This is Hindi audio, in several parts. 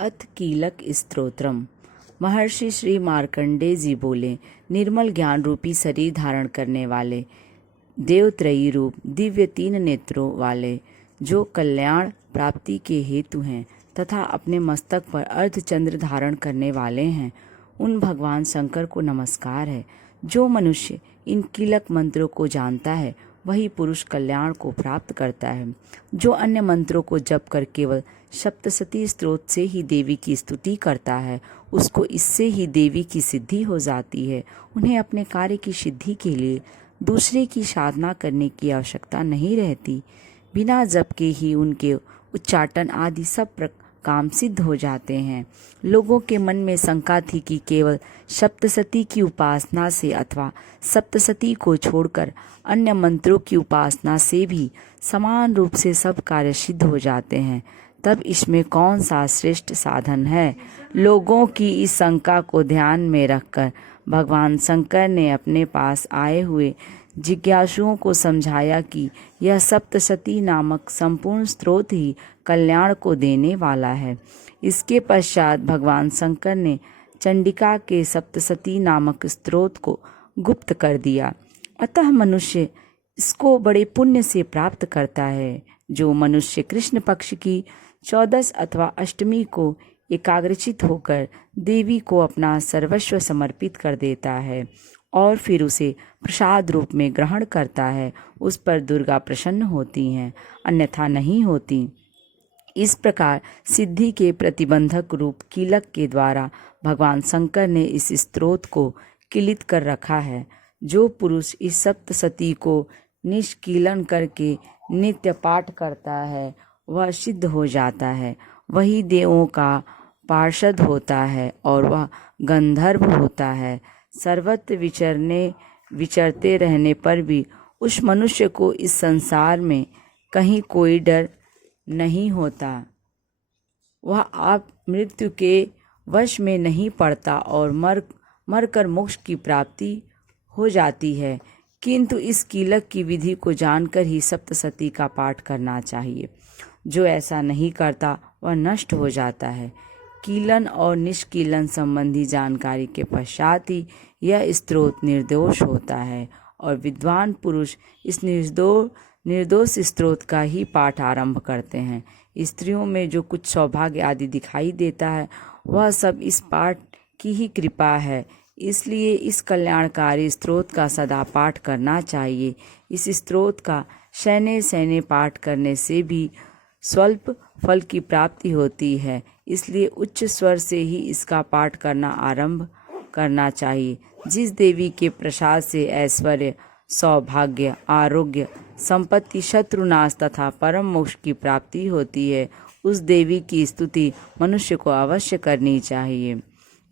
अथ कीलक स्तोत्रम। महर्षि श्री मार्कंडेय जी बोले, निर्मल ज्ञान रूपी शरीर धारण करने वाले, देवत्रयी रूप दिव्य 3 नेत्रों वाले, जो कल्याण प्राप्ति के हेतु हैं तथा अपने मस्तक पर अर्धचंद्र धारण करने वाले हैं, उन भगवान शंकर को नमस्कार है। जो मनुष्य इन कीलक मंत्रों को जानता है वही पुरुष कल्याण को प्राप्त करता है। जो अन्य मंत्रों को जप कर केवल सप्तशती स्त्रोत से ही देवी की स्तुति करता है, उसको इससे ही देवी की सिद्धि हो जाती है। उन्हें अपने कार्य की सिद्धि के लिए दूसरे की साधना करने की आवश्यकता नहीं रहती। बिना जप के ही उनके उच्चाटन आदि सब काम सिद्ध हो जाते हैं। लोगों के मन में शंका थी कि केवल सप्तशती की उपासना से अथवा सप्तशती को छोड़कर अन्य मंत्रों की उपासना से भी समान रूप से सब कार्य सिद्ध हो जाते हैं, तब इसमें कौन सा श्रेष्ठ साधन है? लोगों की इस शंका को ध्यान में रखकर भगवान शंकर ने अपने पास आए हुए जिज्ञासुओं को समझाया कि यह सप्तशती नामक संपूर्ण स्त्रोत ही कल्याण को देने वाला है। इसके पश्चात भगवान शंकर ने चंडिका के सप्तशती नामक स्त्रोत को गुप्त कर दिया। अतः मनुष्य इसको बड़े पुण्य से प्राप्त करता है। जो मनुष्य कृष्ण पक्ष की 14 अथवा अष्टमी को एकाग्रचित होकर देवी को अपना सर्वस्व समर्पित कर देता है और फिर उसे प्रसाद रूप में ग्रहण करता है, उस पर दुर्गा प्रसन्न होती हैं, अन्यथा नहीं होती। इस प्रकार सिद्धि के प्रतिबंधक रूप कीलक के द्वारा भगवान शंकर ने इस स्तोत्र को किलित कर रखा है। जो पुरुष इस सप्तशती को निष्कीलन करके नित्य पाठ करता है वह सिद्ध हो जाता है। वही देवों का पार्षद होता है और वह गंधर्व होता है। सर्वत्र विचरते रहने पर भी उस मनुष्य को इस संसार में कहीं कोई डर नहीं होता। वह आप मृत्यु के वश में नहीं पड़ता और मर कर मोक्ष की प्राप्ति हो जाती है। किंतु इस कीलक की विधि को जानकर ही सप्तशती का पाठ करना चाहिए। जो ऐसा नहीं करता वह नष्ट हो जाता है। कीलन और निष्कीलन संबंधी जानकारी के पश्चात ही यह स्तोत्र निर्दोष होता है और विद्वान पुरुष इस निर्दोष स्तोत्र का ही पाठ आरंभ करते हैं। स्त्रियों में जो कुछ सौभाग्य आदि दिखाई देता है वह सब इस पाठ की ही कृपा है। इसलिए इस कल्याणकारी स्तोत्र का सदा पाठ करना चाहिए। इस स्तोत्र का सैने पाठ करने से भी स्वल्प फल की प्राप्ति होती है। इसलिए उच्च स्वर से ही इसका पाठ करना आरंभ करना चाहिए। जिस देवी के प्रसाद से ऐश्वर्य, सौभाग्य, आरोग्य, संपत्ति, शत्रुनाश तथा परम मोक्ष की प्राप्ति होती है, उस देवी की स्तुति मनुष्य को अवश्य करनी चाहिए।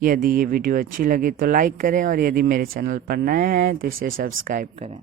यदि ये वीडियो अच्छी लगे तो लाइक करें और यदि मेरे चैनल पर नए हैं तो इसे सब्सक्राइब करें।